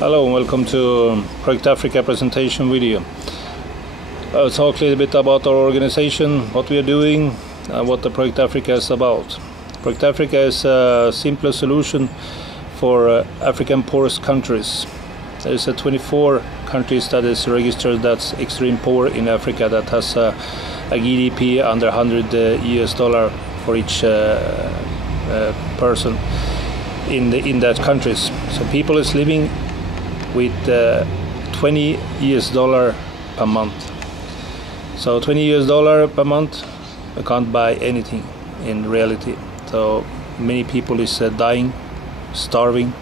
Hello and welcome to Project Africa presentation video. I'll talk a little bit about our organization, what we are doing, and what the Project Africa is about. Project Africa is a simpler solution for African poorest countries. There is 24 countries that is registered that's extreme poor in Africa, that has a GDP under $100 for each person in that countries. So people is living with $20 per month. So $20 per month, I can't buy anything in reality. So many people is dying, starving,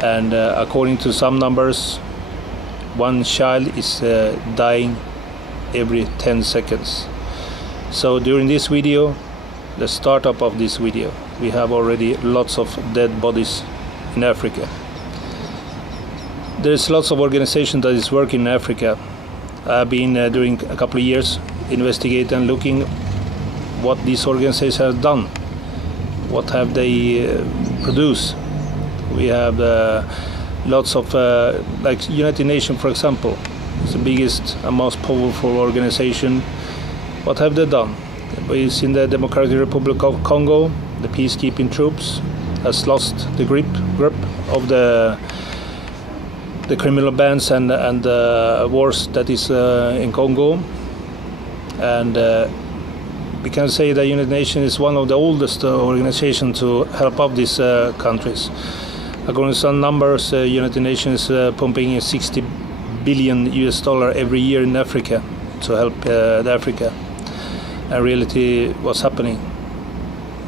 and according to some numbers, one child is dying every 10 seconds. So during this video, the startup of this video, we have already lots of dead bodies in Africa. There's lots of organizations that is working in Africa. I've been during a couple of years investigating and looking what these organizations have done, what have they produced. We have lots of like United Nations, for example. It's the biggest and most powerful organization. What have they done? We've seen the Democratic Republic of Congo, the peacekeeping troops has lost the grip of the criminal bands and wars that is in Congo. And we can say that United Nations is one of the oldest organizations to help out these countries. According to some numbers, United Nations is pumping in $60 billion every year in Africa to help Africa. And reality, what's happening?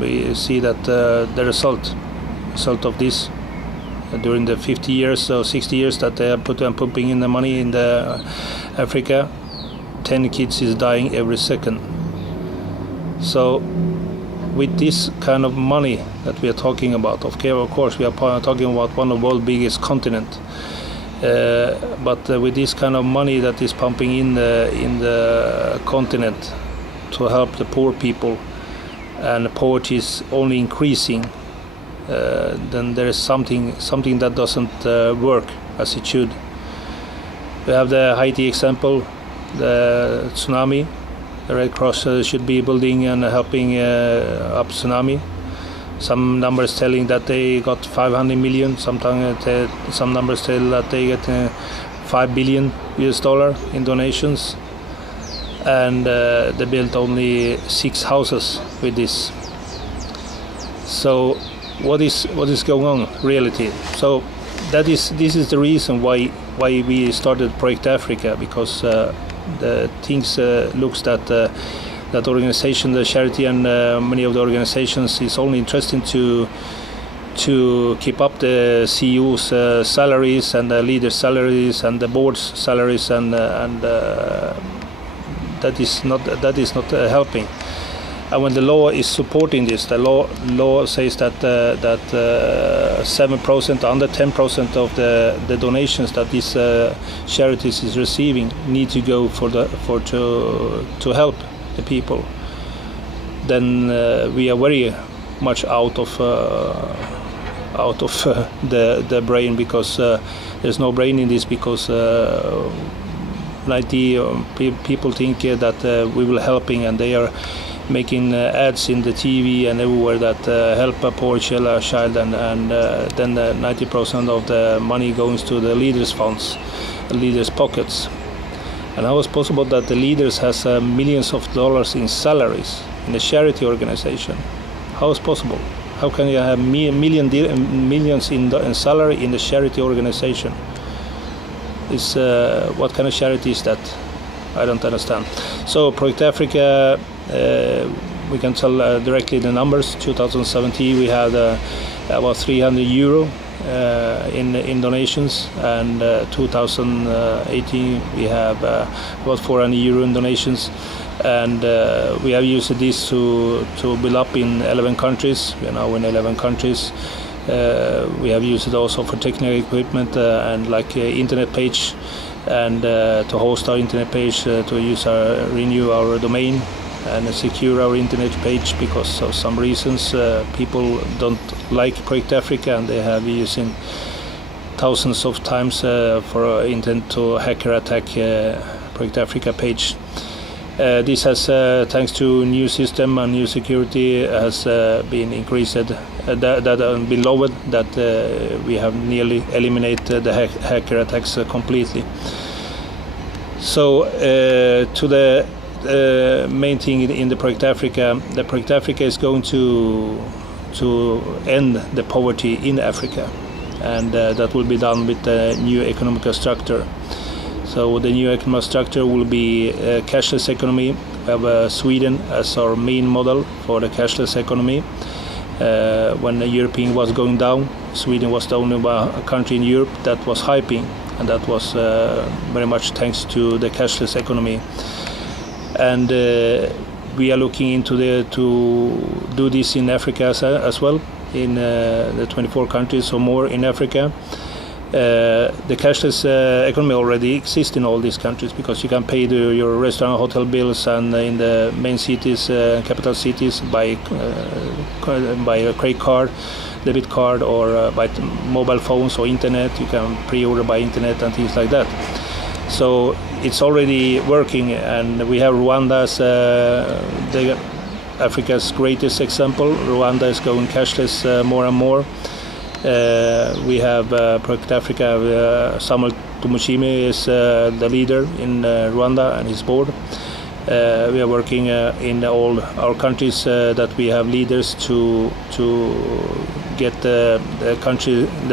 We see that the result of this during the 50 years or 60 years that they have put and pumping in the money in the Africa, 10 kids is dying every second. So with this kind of money that we are talking about, of course we are talking about one of the world's biggest continent, but with this kind of money that is pumping in the continent to help the poor people, and poverty is only increasing, then there is something that doesn't work as it should. We have the Haiti example, the tsunami. The Red Cross should be building and helping up tsunami. Some numbers telling that they got 500 million. Sometimes some numbers tell that they get $5 billion in donations, and they built only 6 houses with this. So what is going on reality? So this is the reason why we started Project Africa, because the things looks that that organization, the charity, and many of the organizations is only interested to keep up the CEOs' salaries and the leaders' salaries and the board's salaries, and that is not helping. And when the law is supporting this, the law says that 7%, under 10% of the donations that these charities is receiving need to go to help the people. Then we are very much out of the brain, because there's no brain in this, because 90 people think that we will helping, and they are making ads in the TV and everywhere that help a poor child, and then 90% of the money goes to the leaders' funds, the leaders' pockets. And how is it possible that the leaders has millions of dollars in salaries in a charity organization? How is it possible? How can you have millions in salary in the charity organization? What kind of charity is that? I don't understand. So Project Africa, we can tell directly the numbers. 2017 we had about €300 in donations, and 2018 we have about €400 in donations, and we have used this to build up in 11 countries. We are now in 11 countries. We have used it also for technical equipment and like internet page, and to host our internet page, to renew our domain and secure our internet page, because of some reasons people don't like Project Africa, and they have using thousands of times for intent to hacker attack Project Africa page. This has, thanks to new system and new security, has been increased. That been lowered. That we have nearly eliminated the hacker attacks completely. So to the main thing in the Project Africa, the Project Africa is going to end the poverty in Africa, and that will be done with the new economic structure. So the new economic structure will be a cashless economy. We have Sweden as our main model for the cashless economy. When the European was going down, Sweden was the only country in Europe that was hyping, and that was very much thanks to the cashless economy. And we are looking into to do this in Africa as well, in the 24 countries or more in Africa. The cashless economy already exists in all these countries, because you can pay your restaurant, hotel bills, and in the main cities, capital cities, by a credit card, debit card, or by mobile phones or internet. You can pre-order by internet and things like that. So it's already working, and we have Rwanda as Africa's greatest example. Rwanda is going cashless more and more. We have Project Africa. Samuel Tumushime is the leader in Rwanda and his board. We are working in all our countries that we have leaders to get the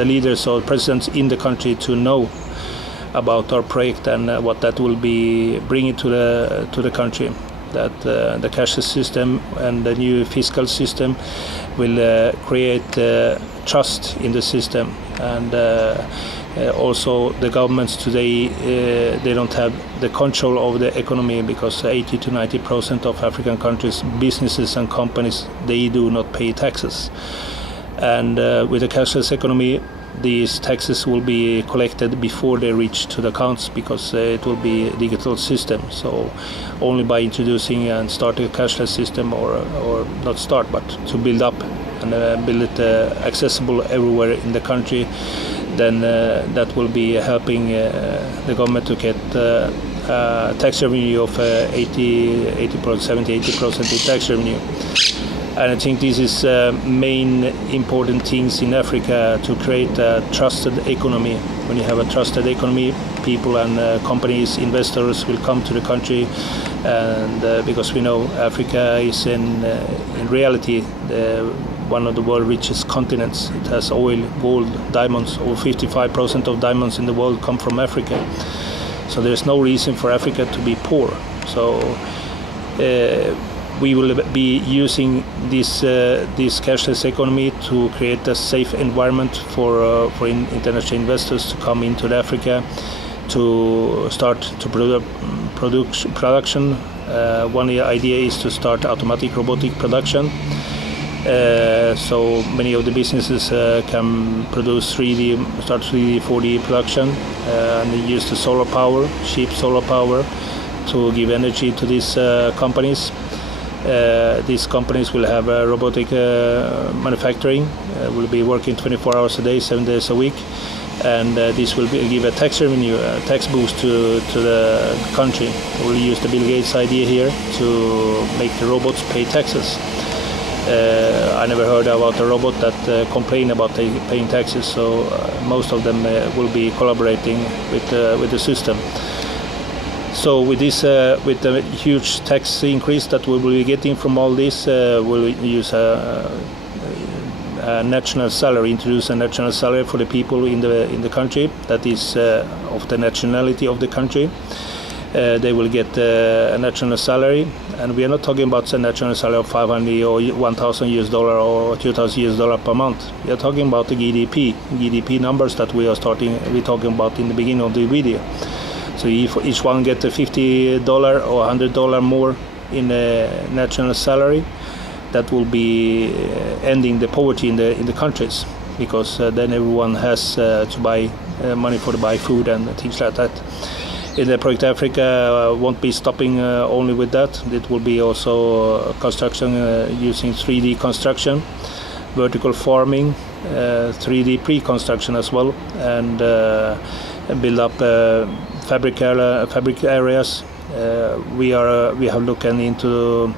leaders or presidents in the country to know about our project and what that will be bringing to the country. That the cashless system and the new fiscal system will create trust in the system, and also the governments today they don't have the control of the economy, because 80 to 90% of African countries, businesses and companies, they do not pay taxes. And with the cashless economy, these taxes will be collected before they reach to the accounts, because it will be a digital system. So only by introducing and starting a cashless system, or not start, but to build up and build it accessible everywhere in the country, then that will be helping the government to get tax revenue of 70-80% in tax revenue. And I think this is main important things in Africa to create a trusted economy. When you have a trusted economy, people and companies, investors will come to the country, and because we know Africa is in reality one of the world's richest continents. It has oil, gold, diamonds. Over 55% of diamonds in the world come from Africa. So there's no reason for Africa to be poor. So we will be using this cashless economy to create a safe environment for international investors to come into Africa, to start to production. One idea is to start automatic robotic production. So many of the businesses can produce 3D, 4D production, and use the solar power, cheap solar power, to give energy to these companies. These companies will have robotic manufacturing, will be working 24 hours a day, 7 days a week, and this will give a tax revenue, a tax boost to the country. We'll use the Bill Gates idea here to make the robots pay taxes. I never heard about a robot that complain about paying taxes, so most of them will be collaborating with the system. So with this, with the huge tax increase that we will be getting from all this, we'll use a national salary, introduce a national salary for the people in the country that is of the nationality of the country. They will get a national salary, and we are not talking about a national salary of $500 or $1,000 or $2,000 per month. We are talking about the GDP numbers that we're talking about in the beginning of the video. So if each one get $50 or $100 more in a national salary, that will be ending the poverty in the countries, because then everyone has to buy money to buy food and things like that. In the Project Africa won't be stopping only with that. It will be also construction using 3D construction. vertical farming, 3D pre-construction as well, and build up fabric areas. We have looking into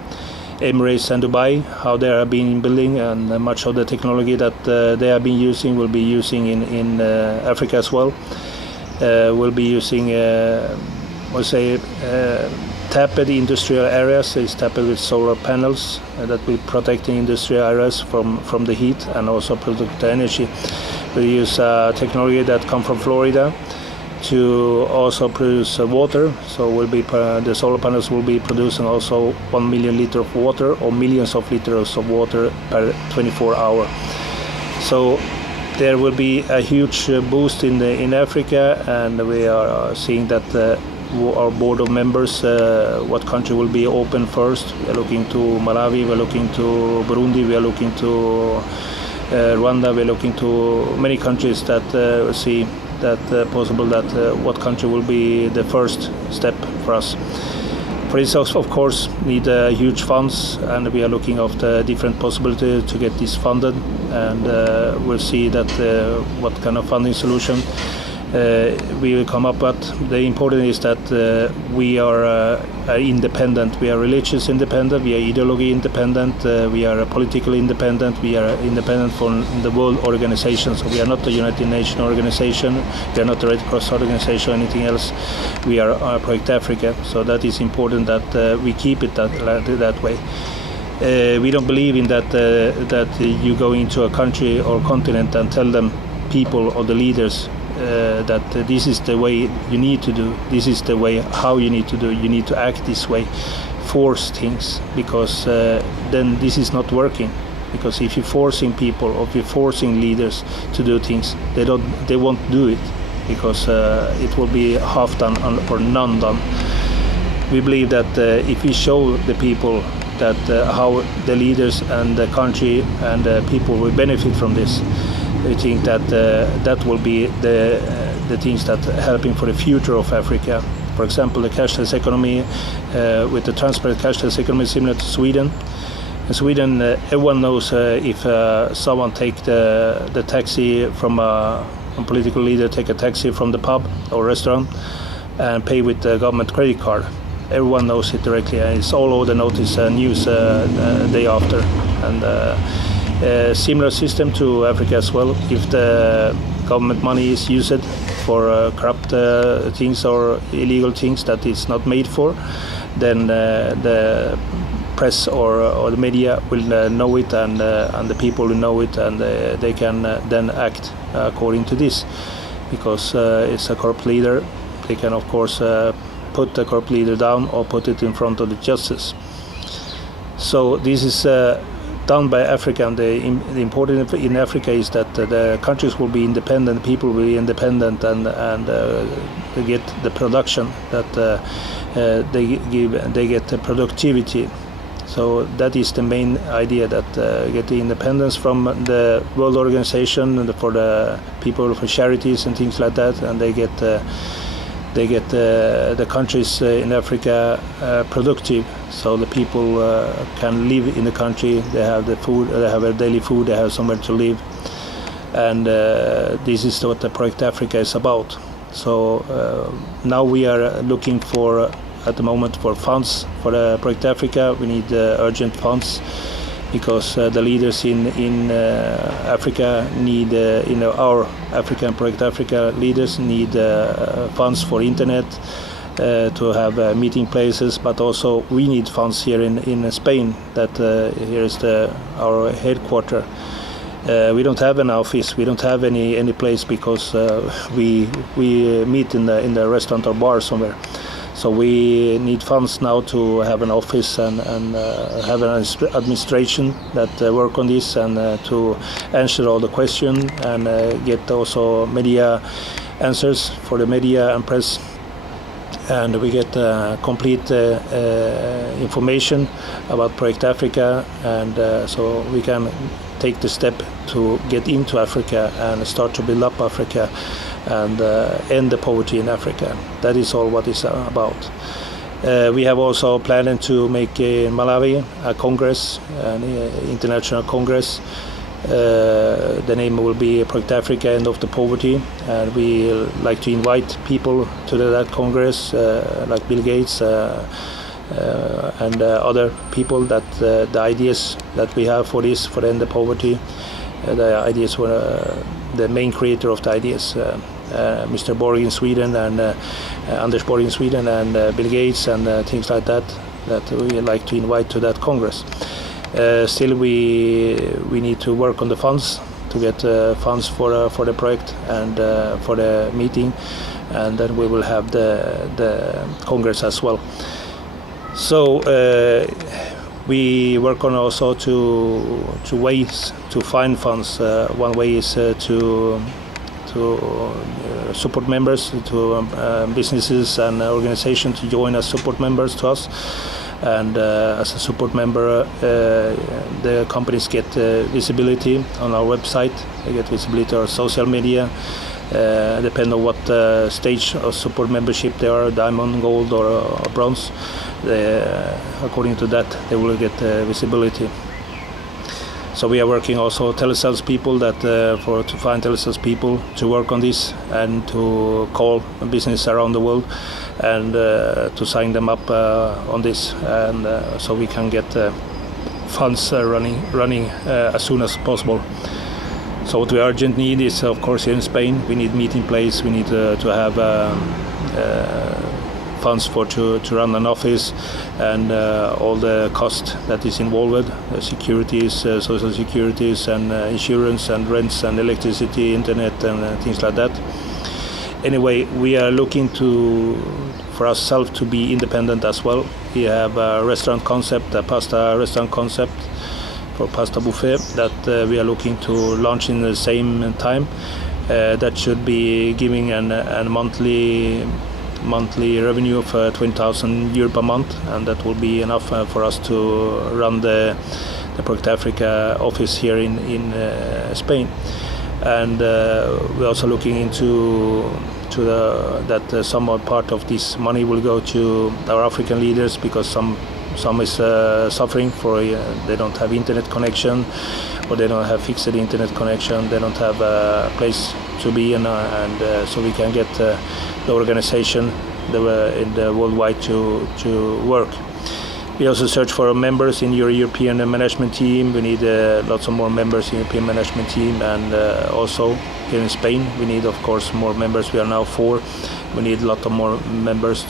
Emirates and Dubai, how they have been building, and much of the technology that they have been using will be using in Africa as well. We'll be using, tapped industrial areas. It's tapped with solar panels that will protect the industrial areas from the heat and also produce the energy. We use technology that come from Florida to also produce water. So the solar panels will be producing also 1 million liters of water or millions of liters of water per 24 hours. So there will be a huge boost in Africa, and we are seeing that our board of members, what country will be open first. We are looking to Malawi, we are looking to Burundi, we are looking to Rwanda, we are looking to many countries that see that possible that what country will be the first step for us. For this, of course, need huge funds, and we are looking at the different possibilities to get this funded, and we'll see that what kind of funding solution we will come up with. The important is that we are independent. We are religious independent, we are ideology independent, we are political independent, we are independent from the world organizations. So we are not the United Nations organization, we are not the Red Cross organization or anything else. We are Project Africa, so that is important that we keep it that way. We don't believe in that you go into a country or continent and tell them, people or the leaders, that this is the way you need to do, this is the way how you need to do, you need to act this way, force things, because then this is not working. Because if you're forcing people or if you're forcing leaders to do things, they won't do it, because it will be half done or none done. We believe that if we show the people that how the leaders and the country and the people will benefit from this, we think that that will be the things that are helping for the future of Africa. For example, the cashless economy, with the transparent cashless economy similar to Sweden. In Sweden, everyone knows if someone take the taxi from a political leader, take a taxi from the pub or restaurant and pay with the government credit card. Everyone knows it directly, and it's all over the notice news day after. And similar system to Africa as well. If the government money is used for corrupt things or illegal things that it's not made for, then the press or the media will know it, and the people will know it, and they can then act according to this. Because it's a corrupt leader, they can of course put the corrupt leader down or put it in front of the justice. So this is done by Africa, and the important in Africa is that the countries will be independent, people will be independent, and they get the production that they get the productivity. So that is the main idea, that get the independence from the World Organization and for the people, for charities and things like that, and they get the countries in Africa productive, so the people can live in the country. They have the food, they have their daily food, they have somewhere to live, and this is what the Project Africa is about. So now we are looking for, at the moment, for funds for the Project Africa. We need urgent funds, because the leaders in Africa need, our African Project Africa leaders need funds for internet, to have meeting places, but also we need funds here in Spain, that here is our headquarters. We don't have an office, we don't have any place, because we meet in the restaurant or bar somewhere. So we need funds now to have an office and have an administration that work on this, and to answer all the questions, and get also media answers for the media and press. And we get complete information about Project Africa, and so we can take the step to get into Africa and start to build up Africa and end the poverty in Africa. That is all what it's about. We have also planned to make in Malawi a congress, an international congress, The name will be Project Africa, End of the Poverty, and we like to invite people to that Congress, like Bill Gates and other people, that the ideas that we have for this, for end the poverty, the ideas were the main creator of the ideas, Mr. Borg in Sweden, and Anders Borg in Sweden, and Bill Gates, and things like that we like to invite to that Congress. Still, we need to work on the funds to get funds for the project and for the meeting, and then we will have the Congress as well. So we work on also to ways to find funds. One way is to support members, to businesses and organizations to join as support members to us. And as a support member, the companies get visibility on our website. They get visibility on our social media. Depending on what stage of support membership they are, diamond, gold, or bronze. According to that, they will get visibility. So we are working also telesales people to find telesales people to work on this and to call business around the world and to sign them up on this, and so we can get funds running as soon as possible. So what we urgent need is, of course, here in Spain, we need meeting place. We need to have funds to run an office, and all the cost that is involved, securities, social securities, and insurance, and rents, and electricity, internet, and things like that. Anyway, we are looking for ourselves to be independent as well. We have a restaurant concept, a pasta restaurant concept for pasta buffet that we are looking to launch in the same time. That should be giving a monthly revenue of 20,000 euro per month, and that will be enough for us to run the Project Africa office here in Spain. And we're also looking into that some part of this money will go to our African leaders, because some is suffering for they don't have internet connection, or they don't have fixed internet connection, they don't have a place to be in, and so we can get the organization in the worldwide to work. We also search for members in your European management team. We need lots of more members in European management team, and also here in Spain we need, of course, more members. We are now 4. We need a lot of more members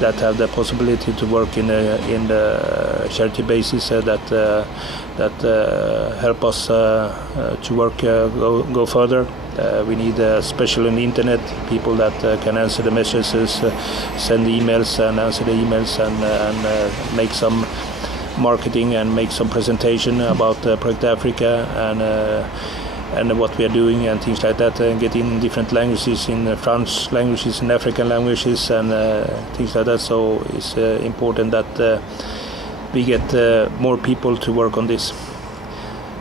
that have the possibility to work in the charity basis that help us to work go further. We need, especially on the internet, people that can answer the messages, send emails and answer the emails, and make some marketing and make some presentation about Project Africa and what we are doing and things like that, and get in different languages, in French languages, in African languages, and things like that. So it's important that we get more people to work on this.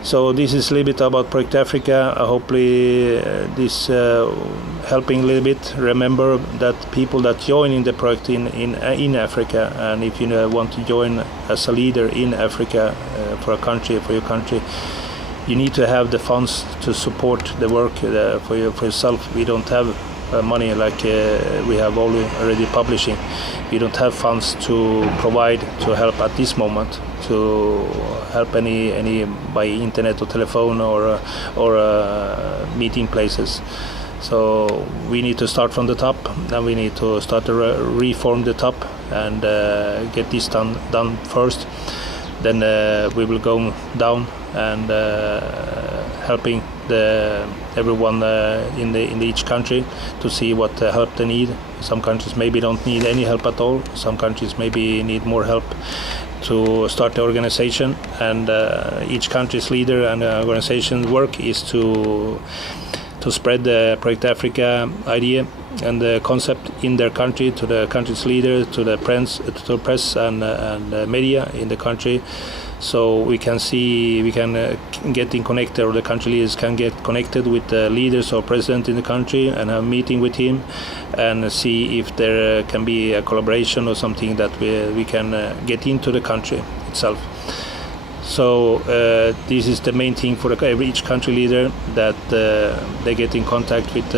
So this is a little bit about Project Africa. Hopefully this helping a little bit. Remember that people that join in the project in Africa, and if you want to join as a leader in Africa for your country, you need to have the funds to support the work for yourself. We don't have money like we have already publishing. We don't have funds to provide to help at this moment, to help any by internet or telephone or meeting places. So we need to start from the top, and we need to start to reform the top and get this done first. Then we will go down and helping everyone in each country to see what help they need. Some countries maybe don't need any help at all. Some countries maybe need more help to start the organization, and each country's leader and organization work is to spread the Project Africa idea and the concept in their country, to the country's leader, to the press and media in the country. So we can get in connected, or the country leaders can get connected with the leaders or president in the country and have a meeting with him and see if there can be a collaboration or something that we can get into the country itself. So this is the main thing for each country leader, that they get in contact with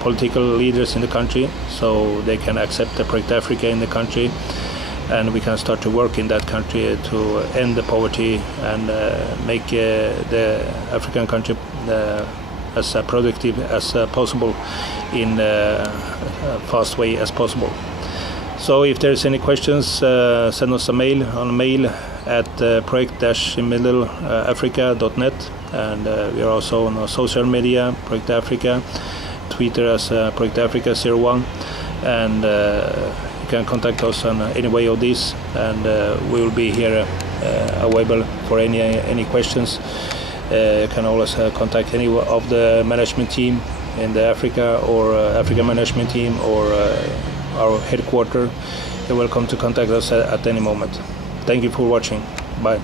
political leaders in the country, so they can accept the Project Africa in the country, and we can start to work in that country to end the poverty and make the African country as productive as possible in a fast way as possible. So if there's any questions, send us a mail at project-africa.net, and we are also on social media, Project Africa, Twitter as Project Africa 01, and you can contact us on any way of this, and we will be here available for any questions. You can always contact any of the management team in the Africa or Africa management team or our headquarters. You're welcome to contact us at any moment. Thank you for watching. Bye.